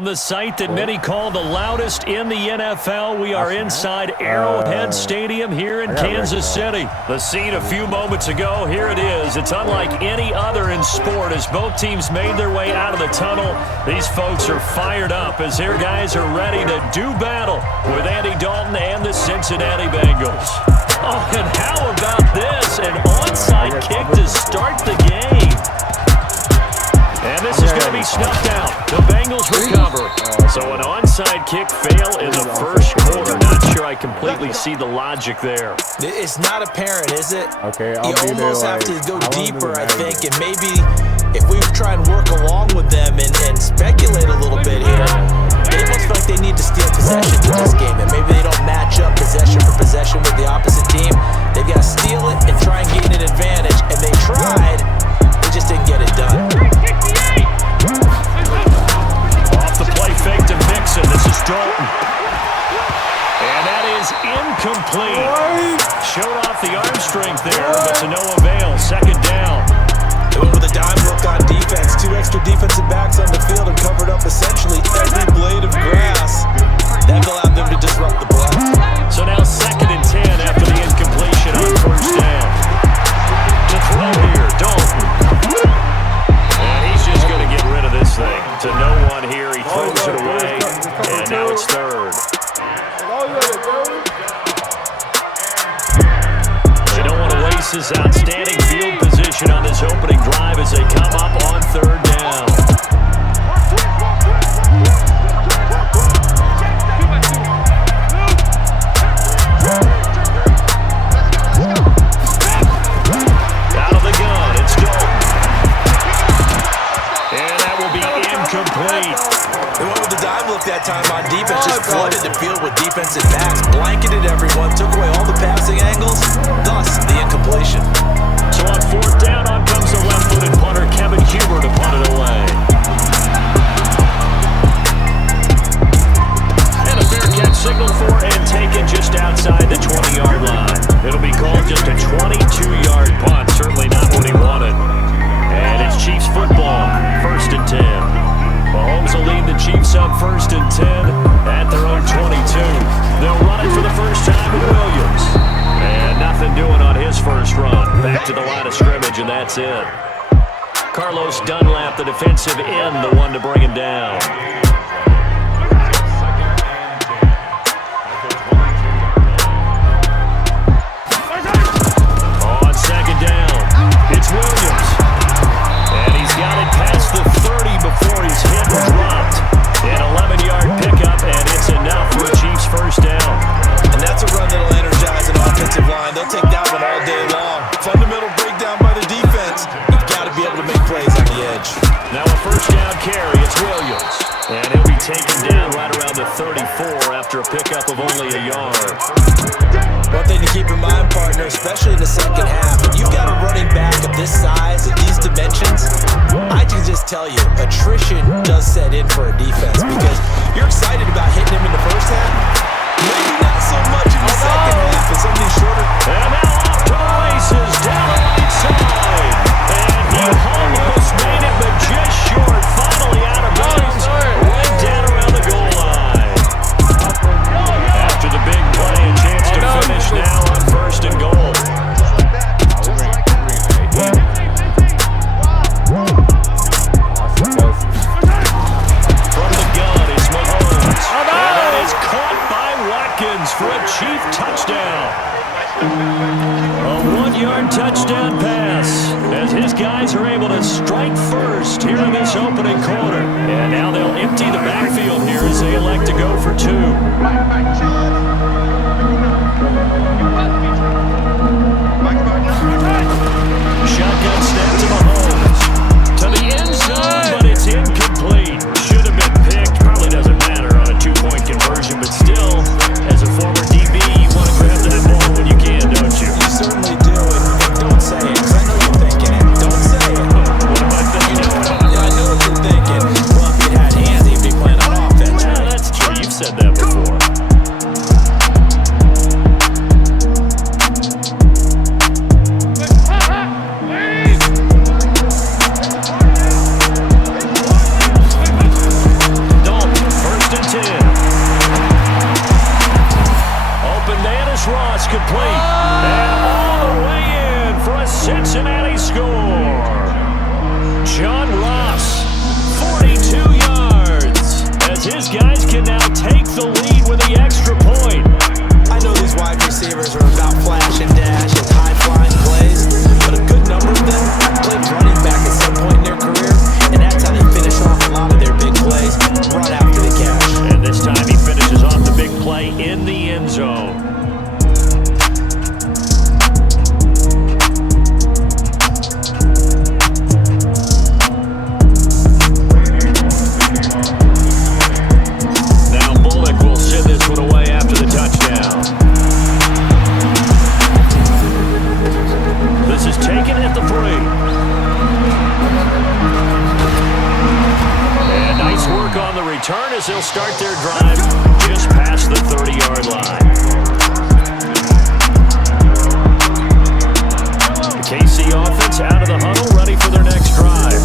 From the site that many call the loudest in the NFL, we are inside Arrowhead Stadium here in Kansas City. The scene a few moments ago, here it is. It's unlike any other in sport as both teams made their way out of the tunnel. These folks are fired up as their guys are ready to do battle with Andy Dalton and the Cincinnati Bengals. Oh, and how about this? An onside kick to start the game. And this is going to be snuffed out. The Bengals recover. So an onside kick fail in the first quarter. Not sure I completely see the logic there. It's not apparent, is it? Okay, you almost have to go deeper, I think. And maybe if we try and work along with them and speculate a little bit here, they almost feel like they need to steal possession with this game. And maybe they don't match up possession for possession with the opposite team. They've got to steal it and try and gain an advantage. And they tried. They just didn't get it done. Off the play fake to Mixon. This is Dalton. And that is incomplete. Showed off the arm strength there, but to no avail. Second down. They went with a dime look on defense. 2 extra defensive backs on the field and covered up essentially every blade of grass. That allowed them to disrupt the play. So now 2nd and 10 after the incompletion on first down. To throw here, Dalton. And he's just going to get rid of this thing. To no one here, he throws it away, and now it's 3rd. They don't want to waste this outstanding field position on this opening drive as they come up on 3rd down. Out of the gun, it's Dalton. And that will be incomplete. They went with the dime look that time on defense, just flooded the field with defensive backs, blanketed everyone, took away all the passing angles, thus the incompletion. So on 4th down, on comes the left-footed punter, Kevin Huber, to punt it away. And a fair catch signaled for and taken just outside the 20-yard line. It'll be called just a 22-yard punt, certainly not what he wanted. And it's Chiefs football, 1st and 10. Mahomes will lead the Chiefs up 1st and 10 at their own 22. They'll run it for the first time with Williams. And nothing doing on his first run. Back to the line of scrimmage, and that's it. Carlos Dunlap, the defensive end, the one to bring him down. On 2nd down, it's Williams. And he's got it past the 30 before he's hit and dropped. An 11-yard pickup, and it's enough for the Chiefs' first down. And that's a run that'll energize an offensive line. They'll take that one all day long. Fundamental breakdown by the defense. You've got to be able to make plays on the edge. Now a first down carry, it's Williams. And he'll be taken down right around the 34 after a pickup of only a yard. One thing to keep in mind, partner, especially in the second half, if you've got a running back of this size, of these dimensions, I can just tell you, attrition does set in for a defense because you're excited about hitting him in the first half. Maybe not so much in the second half as some of these shorter. And now off to the races down the right side. And he almost made it, but just short. Finally out of bounds, right down around the goal line. After the big play, a chance to finish now on 1st and goal. From the gun is Mahomes. And that is caught by Watkins for a Chief touchdown. A 1-yard touchdown pass as his guys are able to strike first here in this opening quarter. And now they'll empty the backfield here as they elect to go for 2. Shotgun snap to Mahomes. To the end zone, but it's incomplete. Should have been picked. Probably doesn't matter on a 2-point conversion, but still, as a former DB, you want to grab that ball when you can, don't you? You certainly do, and don't say it, because I know you're thinking it. Don't say it. What am I thinking? I know what you're thinking. Well, if you had hands, he'd be playing on offense, Yeah, right? that's true. You've said that before. taken at the 3. And nice work on the return as they'll start their drive just past the 30-yard line. The KC offense out of the huddle, ready for their next drive.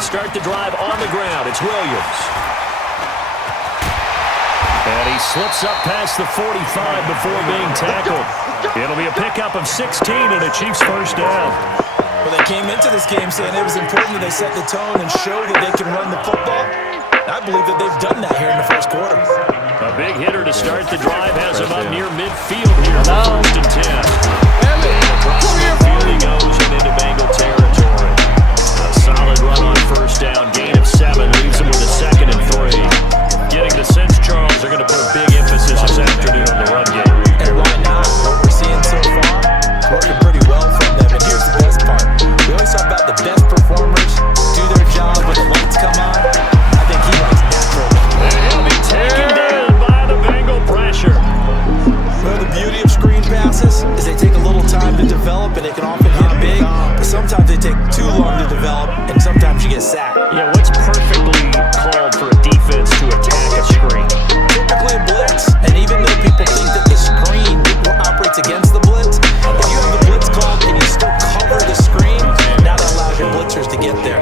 Start the drive on the ground. It's Williams. And he slips up past the 45 before being tackled. It'll be a pickup of 16 and a Chiefs first down. Well, they came into this game saying it was important that they set the tone and show that they can run the football. I believe that they've done that here in the first quarter. A big hitter to start the drive has him up near midfield here for 1st and 10. And across midfield he goes and into Bengal territory. A solid run on first down, gain of 7, leaves them with a 2nd and 3. Getting the sense, Charles, they're going to put a big emphasis this afternoon on the run game. And why not? What we're seeing so far, it's working pretty well from them. And here's the best part. We always talk about the best performers do their job when the lights come on. I think he likes natural. And he'll be taken down by the Bengal pressure. Well, the beauty of screen passes is they take a little time to develop and they can often hit big, but sometimes they take too long to develop and sometimes you get sacked. Yeah, what's perfectly called for a defense to attack a screen? Typically a blitz, and even though people think that the screen operates against the blitz, if you have the blitz called and you still cover the screen, now that allows your blitzers to get there.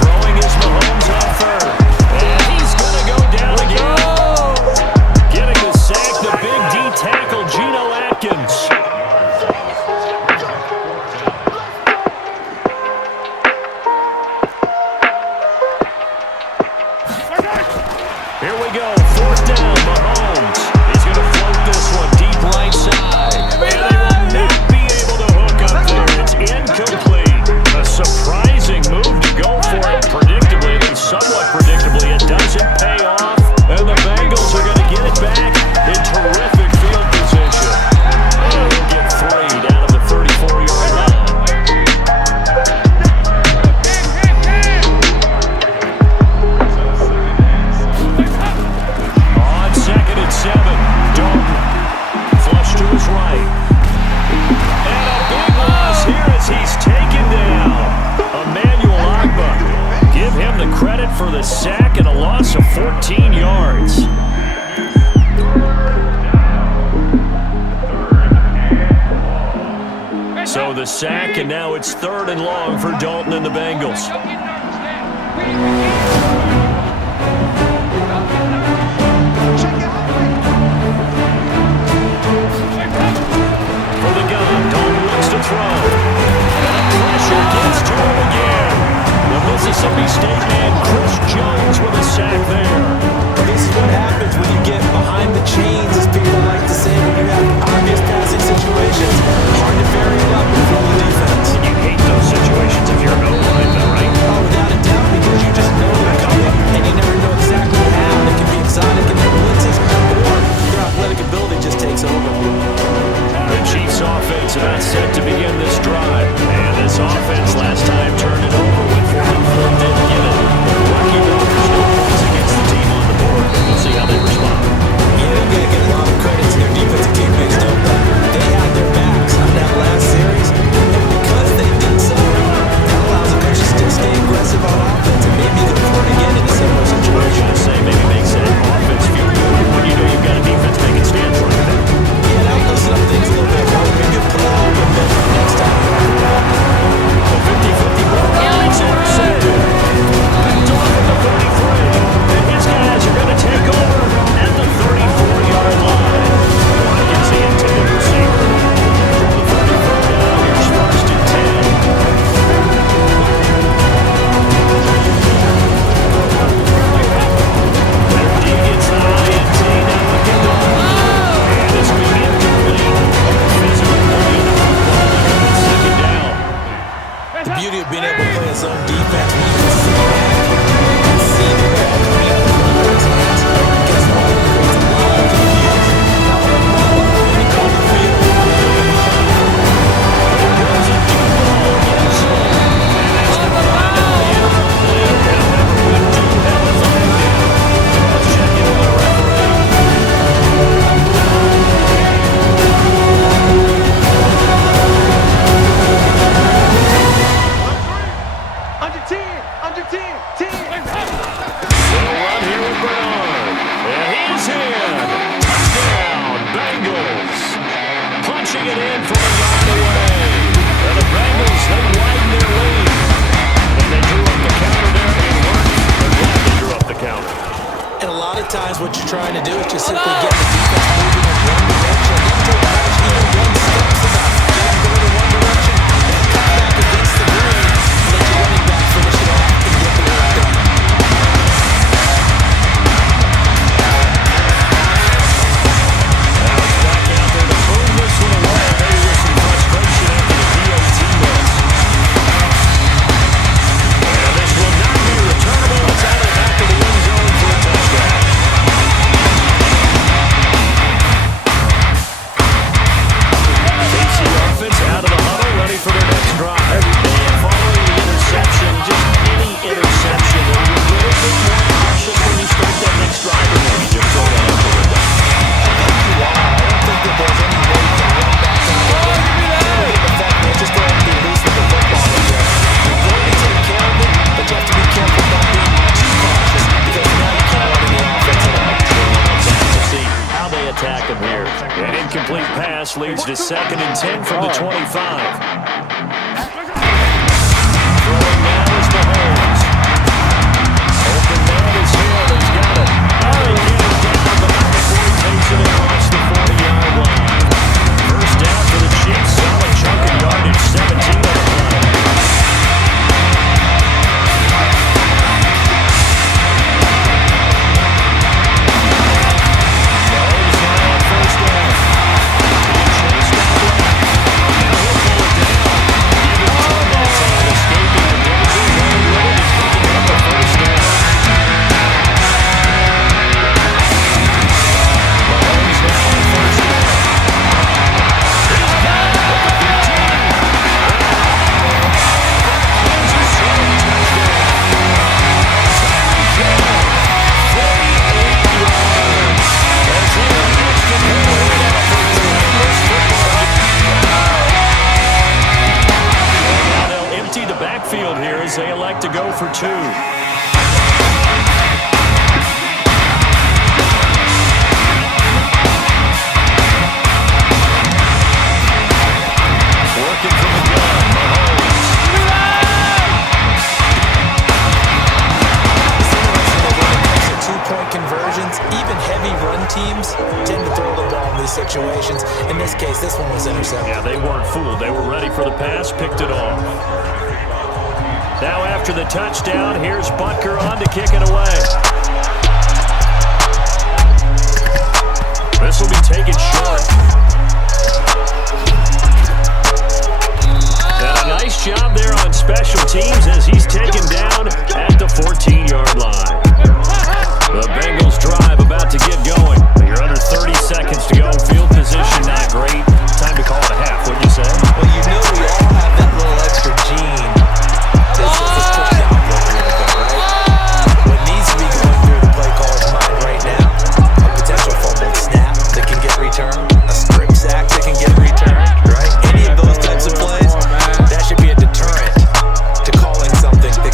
Throwing is Mahomes on 3rd. And he's going to go down again. Getting the sack, the big D tackle, Geno Atkins. Here we go, 4th down, Mahomes. He's going to float this one deep right side. And they will not be able to hook up there. It's incomplete. A surprising move to go for it predictably, and somewhat predictably it doesn't pay off. And the Bengals are going to get it back in terrific field position. And they'll get 3 down to the 34-yard line. On 2nd and 7, Dalton flush to his right. And a big loss here as he's taken down. Emmanuel Agba. Give him the credit for the sack and a loss of 14 yards. So the sack, and now it's 3rd and long for Dalton and the Bengals. For the gun, Dalton looks to throw. And pressure gets to him again. The Mississippi State man, Chris Jones, with a sack there. This is what happens when you get behind the chains, as people like to say, when you have obvious passing situations. Hard to vary it up and fool the defense. You hate those situations if you're an O-lineman, right? Oh, without a doubt, because you just know they're coming, and you never know exactly what happened. It can be exotic in their blitzes, or their athletic ability just takes over. The Chiefs offense about set to begin this drive. Under 10, under 10, 10. They'll run here with Bernard. And he's in. Touchdown, Bengals. Punching it in for a right away. And the Bengals, they widen their lead. And they drew up the counter there. It worked. They're glad they drew up the counter. And a lot of times what you're trying to do is just simply get the defense moving in one direction. It doesn't take much, even one step's enough. Get them going in one direction, then cut back against the green, and let your running back finish it off and get the work done. Now it's back out there to boom this one away. Maybe with some frustration after the DOT miss. And this will not be returnable. It's out of the back of the end zone for a touchdown. KC offense out of the huddle, ready for their next drive. And following the interception, just any interception, will you get a bit more cautious when you start that next drive, or will you just throw that out the window? I don't think that there's any way to run back down the field. The fact that just going to be loose with the football in there. You're going to take care of it, but you have to be careful not being too cautious because now you can't run in the offense at all. To see how they attack him here. An incomplete pass leads to 2nd and 10 from the 25. Throwing now is Mahomes. Open man is here. He's got it. Oh, he get it down, but not before he takes it across the 40-yard line. First down for the Chiefs. Solid chunk of yardage. 17 on the play. Backfield here as they elect to go for 2. Working from the gun, Mahomes. It's interesting that when it comes to two-point conversions, even heavy run teams tend to throw the ball in these situations. In this case, this one was intercepted. Yeah, they weren't fooled. They were ready for the pass, picked it off. Now after the touchdown, here's Butker on to kick it away. This will be taken short. And a nice job there on special teams as he's taken down at the 14-yard line. The Bengals drive about to get going. You're under 30 seconds to go. Field position not great. Time to call it a half, wouldn't you say? Well, you know we all have that little extra gene. This push down play here to go, right? What needs to be going through the play caller's mind right now, a potential fumbled snap that can get returned, a strip sack that can get returned, right? Any of those types of plays, that should be a deterrent to calling something that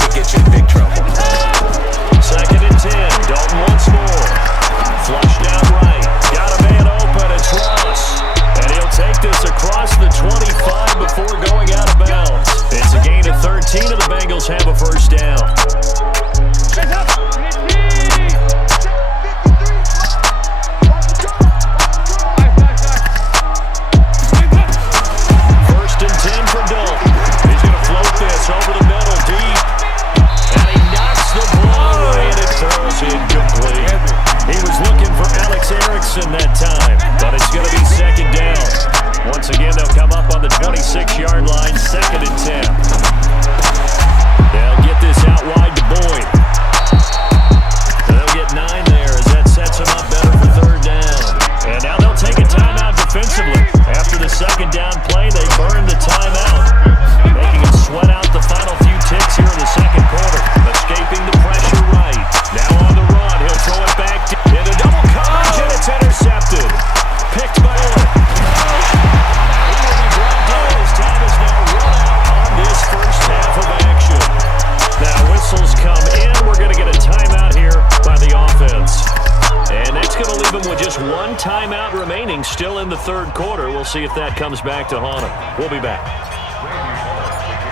leave them with just one timeout remaining still in the third quarter. We'll see if that comes back to haunt them. We'll be back.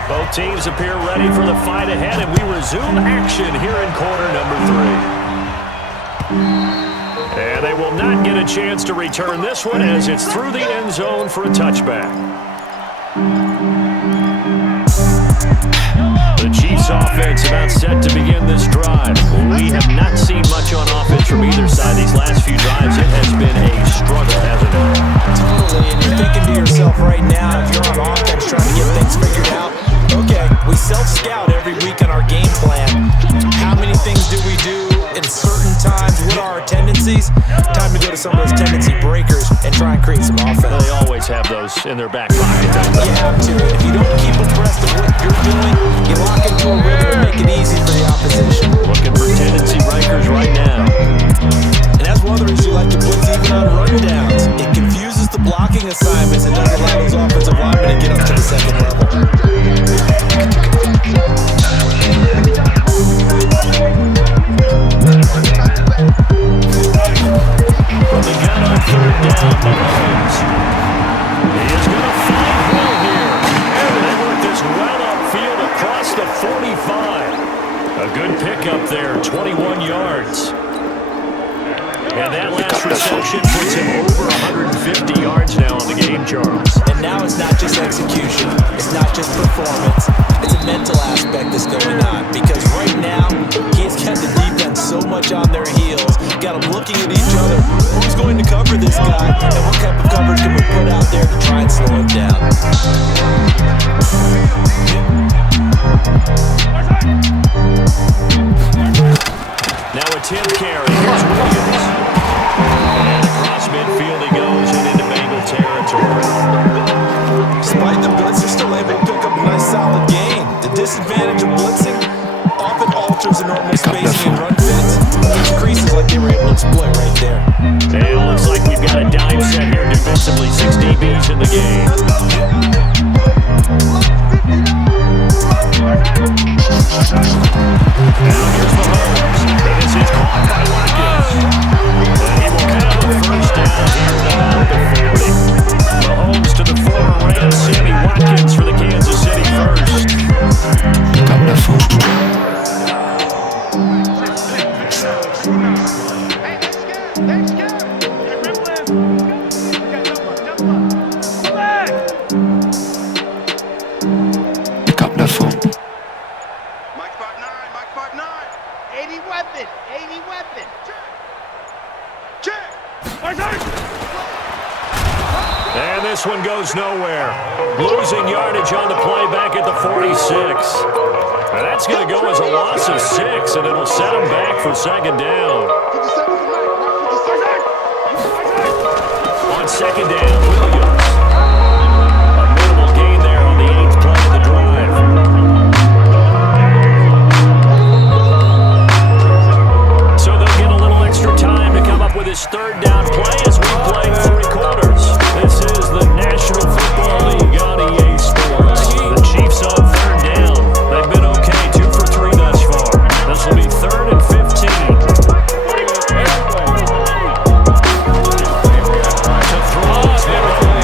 Both teams appear ready for the fight ahead, and we resume action here in quarter number 3. And they will not get a chance to return this one as it's through the end zone for a touchback. The Chiefs offense about set to begin this drive. We have not seen much on offense from either side these last few drives. It has been a struggle, hasn't it? Totally, and you're thinking to yourself right now, if you're on offense trying to get things figured out, okay, we self-scout every week on our game plan. How many things do we do in certain times? What are our tendencies? Time to go to some of those tendency breakers and try and create some offense. They always have those in their back pocket. You have to. If you don't keep abreast of what you're doing, you lock into a rhythm and make it easy for the opposition. Looking for tendency breakers right now. And that's one of the reasons you like to blitz even on rundowns. It confuses the blocking assignments and doesn't allow those offensive linemen to get up to the second level. From the gun on third down, Mahomes. He is going to find Hill here. And they work this well upfield across the 45. A good pickup there, 21 yards. And that last reception puts him over 150 yards now on the game, Charles. And now it's not just execution. It's not just performance. It's a mental aspect that's going on. Because right now, he's got the defense so much on their heels. Got them looking at each other. Who's going to cover this guy? And what type of coverage can we put out there to try and slow him down? Now a Tim carry. Here's Williams. And across midfield he goes and into Bengal territory. Despite the blitz, they're still able to pick up a nice solid gain. The disadvantage of blitzing often alters the normal spacing and run fits, which increases like they were able to exploit right there. And it looks like we've got a dime set here defensively. 6 DBs in the game. Now here's Mahomes. And this is caught by Watkins. And he will have a first down here at the 40. Mahomes to the former Rams, Sammy Watkins for the Kansas City first. Pick up the phone. Mike Part 9. 80 weapon. Check. And this one goes nowhere. Losing yardage on the play back at the 46. And that's going to go as a loss of 6, and it'll set him back for second down. On second down, Williams. A minimal gain there on the 8th play of the drive. So they'll get a little extra time to come up with his third down play as we play 3 quarters. This is the National Football League on EA Sports. The Chiefs on third down. They've been okay, 2 for 3 thus far. This will be 3rd and 15. To throw.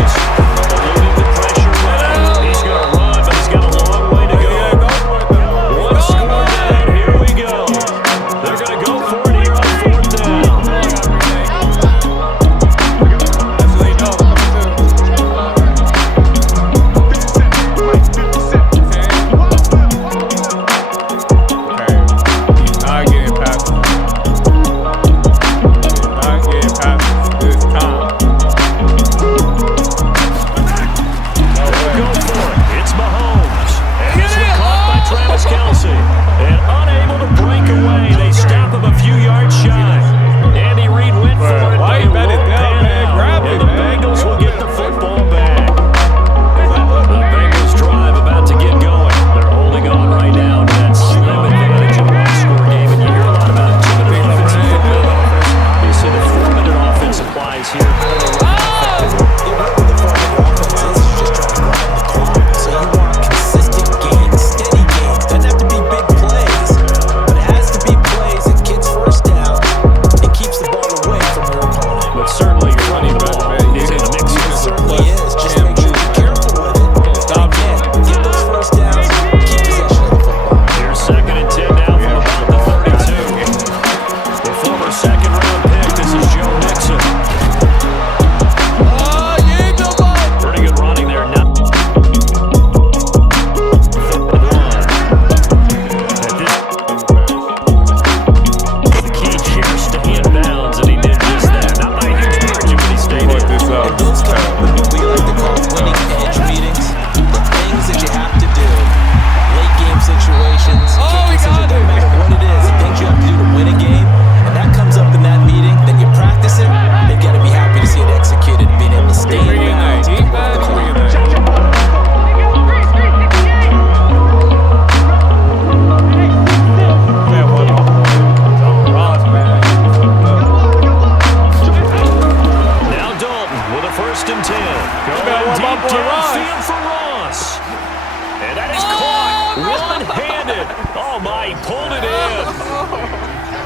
He pulled it in.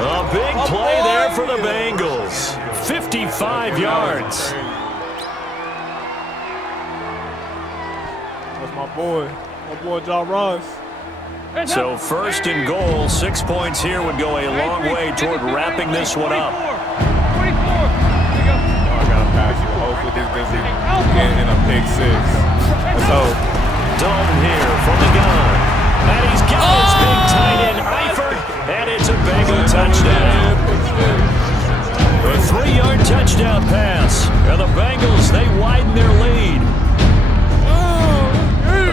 A big play there for the Bengals. 55 yards. That's my boy John Ross. So first and goal, 6 points here would go a long way toward wrapping this one up. I got to pass you. Hopefully this doesn't get in a pick six. Let's hope. Dalton here from the gun. And he's got his big tight end, Eifert, and it's a Bengal touchdown. A 3-yard touchdown pass. And the Bengals, they widen their lead.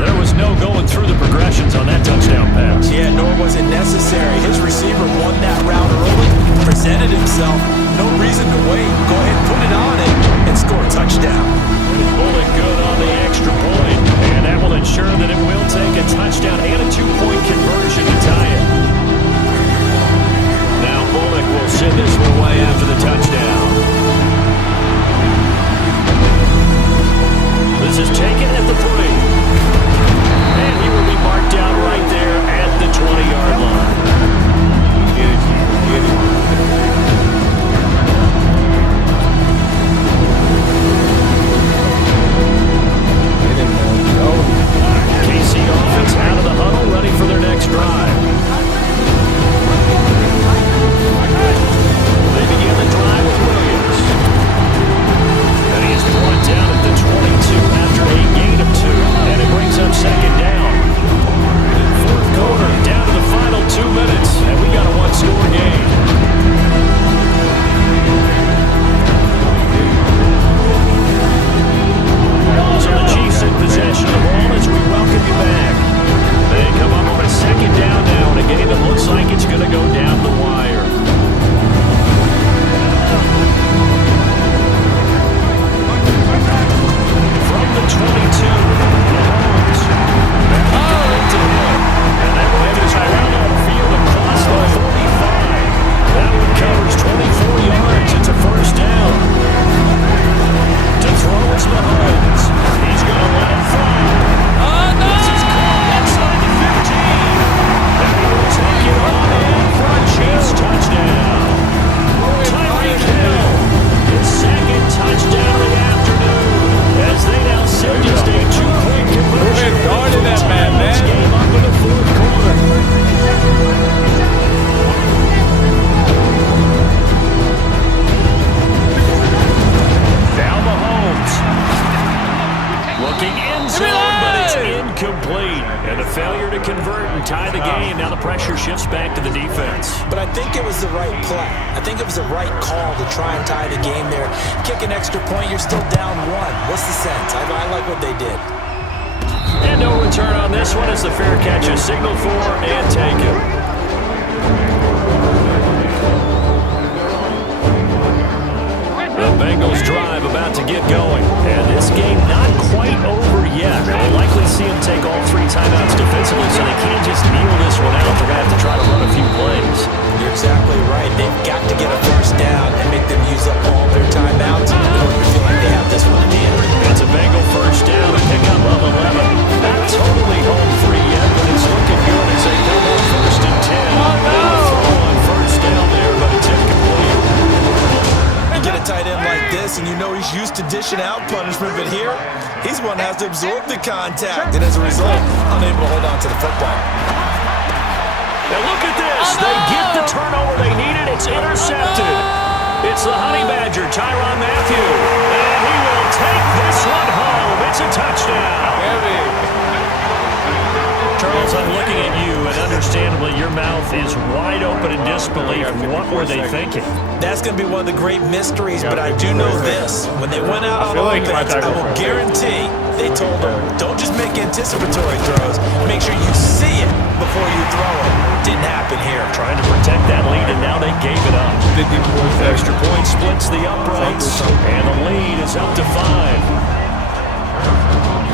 There was no going through the progressions on that touchdown pass. Yeah, nor was it necessary. His receiver won that route early, presented himself. No reason to wait. Go ahead, put it on it, and score a touchdown. Bullock good on the extra point, and that will ensure that it will take a touchdown and a 2-point conversion to tie it. Now Bullock will send this one away after the touchdown. This is taken at the 3. And he will be marked down right there at the 20-yard line. Get it, Chief. Get it. KC offense out of the huddle, ready for their next drive. They begin the drive with Williams. And he is brought down at the 22 after a gain of 2. And it brings up second down. Fourth quarter, down to the final 2 minutes. And we got a 1-score game. So the Chiefs in possession of the ball as we welcome you back. They come up on a second down now in a game that looks like it's going to go down the wire. From the 22, Mahomes. Back to him. And that one is around the field across the 45. That one covers 24 yards. It's a first down. To throw is Mahomes. He's going to let it fly. This is caught inside the 15. And he will take it on in for a Chiefs touchdown. Tyreek Hill, his second touchdown of the afternoon. As they now send just a 2-point conversion. Guarded that man. Game up in the fourth quarter. Now Mahomes. Looking end zone, but it's incomplete. And a failure to convert and tie the game. Now the pressure shifts back to the defense. But I think it was the right play. I think it was the right call to try and tie the game there. Kick an extra point, you're still down 1. What's the sense? I like what they did. And no return on this one as the fair catch is signaled for and taken. The Bengals drive about to get going. And this game not quite over yet. We'll likely see them take all 3 timeouts defensively, so they can't just kneel this one out. They're going to have to try to run a few plays. You're exactly right. They've got to get a first down and make them use up all their timeouts in order to feel like they have this one in hand. It's a Bengal first down, a pickup of 11. Not totally home free yet, but it's looking good as they come on first and 10. Throw on first down there, but it's incomplete. You get a tight end like this, and you know he's used to dishing out punishment, but here, he's one that has to absorb the contact, and as a result, unable to hold on to the football. Now look at this. They get the turnover they needed. It's intercepted. It's the Honey Badger, Tyrann Mathieu. And he will take this one home. It's a touchdown. Charles, I'm looking at you, and understandably, your mouth is wide open in disbelief. What were they thinking? That's going to be one of the great mysteries, but I do know this. When they went out on offense, I will guarantee they told them, don't just make anticipatory throws. Make sure you see it before you throw it. Didn't happen here. Trying to protect that lead, and now they gave it up. Extra point splits the uprights, and the lead is up to 5.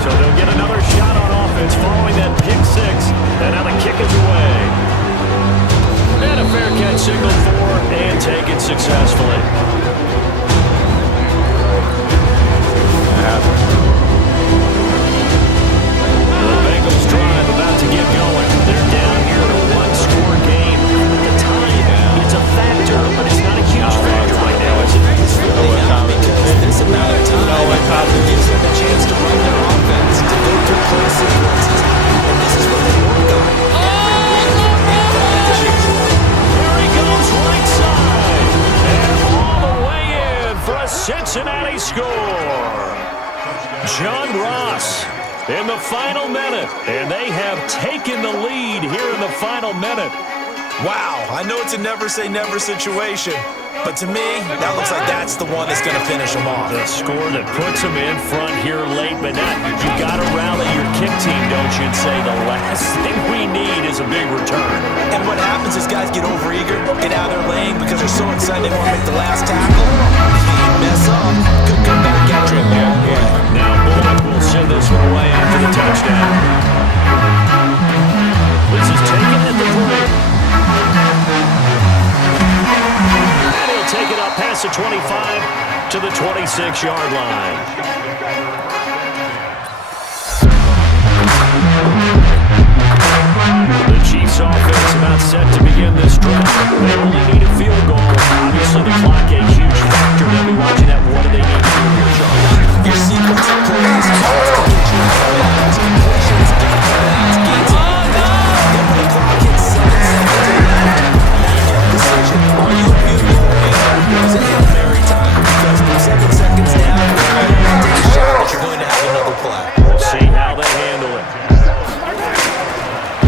So they'll get another shot on offense following that pick 6, and now the kick is away. And a fair catch signal for and taken successfully. The Bengals drive about to get going. They're down here in a 1-score in the final minute. And they have taken the lead here in the final minute. Wow, I know it's a never-say-never situation, but to me, that looks like that's the one that's going to finish them off. The score that puts them in front here late, but you got to rally your kick team, don't you, and say the last thing we need is a big return. And what happens is guys get overeager, get out of their lane because they're so excited they want to make the last tackle. If you mess up, could come back at you. Now Bullock will send this one away after the touchdown. This is taken at the break. And he'll take it up past the 25 to the 26-yard line. The Chiefs offense about set to begin this drive. They only need a field goal. Obviously the clock a huge factor. They'll be watching that. What do they need to do here, John? Your sequence of plays completions, gains, then when the clock hits 7 seconds to left, decision. Are you a field goal range or is it Hail Mary time? Because from 7 seconds down, take a shot that you're going to have another play. We'll see how they handle it.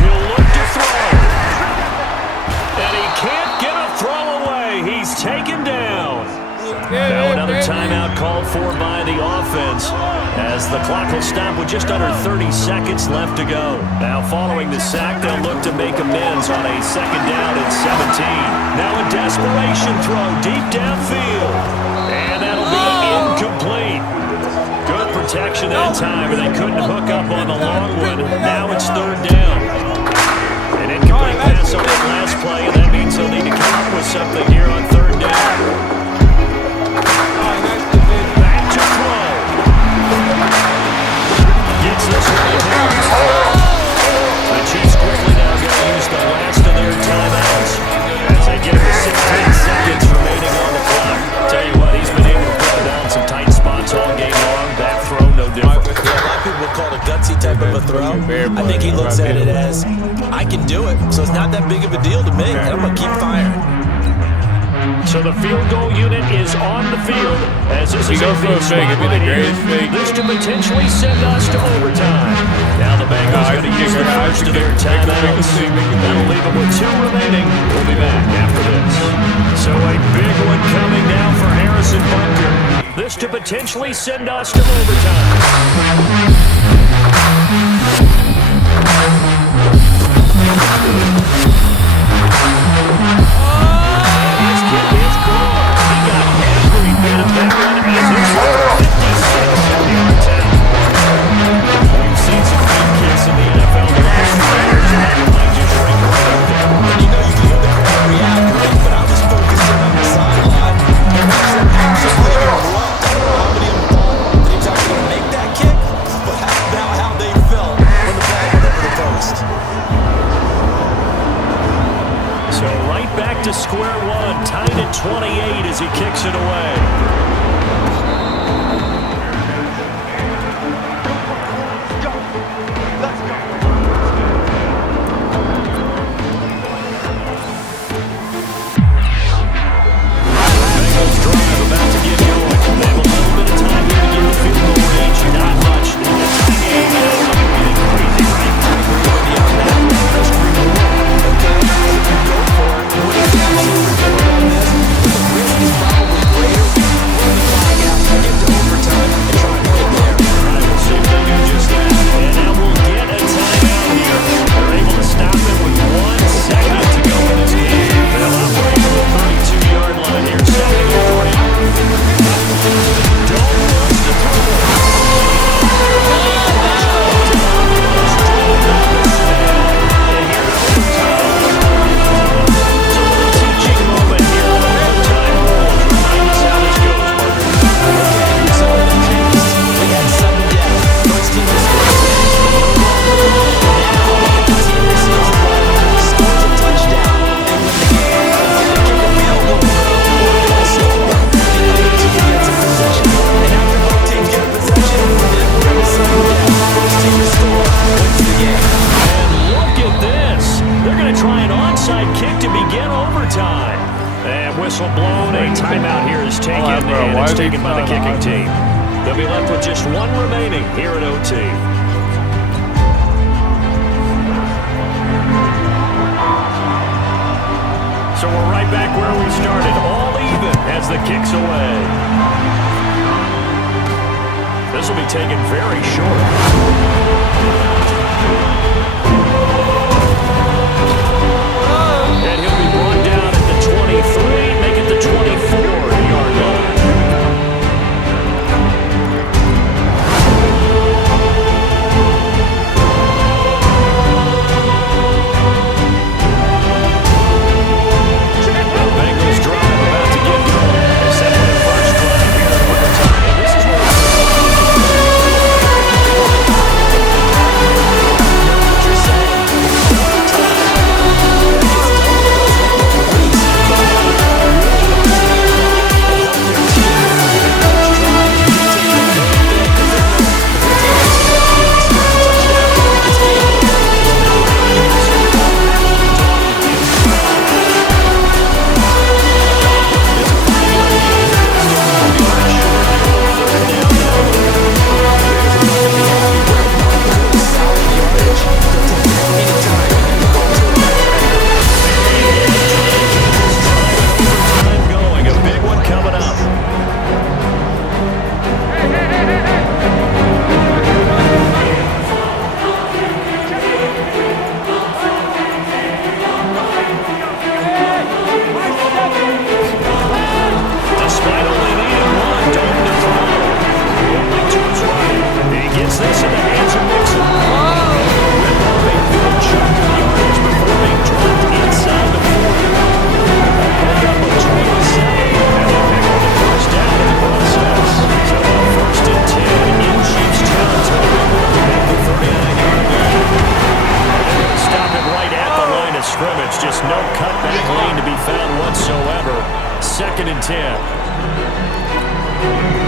He'll look to throw. And he can't get a throw away. He's taken down. Now another timeout called for by the offense as the clock will stop with just under 30 seconds left to go. Now following the sack, they'll look to make amends on a second down and 17. Now a desperation throw deep downfield. And that'll be incomplete. Good protection that time, but they couldn't hook up on the long one. Now it's third down. An incomplete pass on that last play, and that means they'll need to come up with something here on third down. Back to throw. Gets this one to Harris. The Chiefs quickly now going to use the last of their timeouts as they get to 16 seconds remaining on the clock. Tell you what, he's been able to put it down some tight spots all game long. That throw, no different. Yeah, a lot of people would call it a gutsy type of a throw. I think he looks at it as, I can do it, so it's not that big of a deal to me, and I'm going to keep firing. So the field goal unit is on the field as this is a big spot right here. This to potentially send us to overtime. Now the Bengals going to use the first of their timeouts. That'll leave them with 2 remaining. We'll be back after this. So a big one coming now for Harrison Bunker. This to potentially send us to overtime. To square one, tied at 28 as he kicks it away. whistle blown. A timeout here is taken, and it's taken by the kicking team. They'll be left with just one remaining here at OT. So we're right back where we started, all even as the kick's away. This will be taken very short. And he'll be brought down at the 23, make it the 24-yard line. Just no cutback lane to be found whatsoever. 2nd and 10.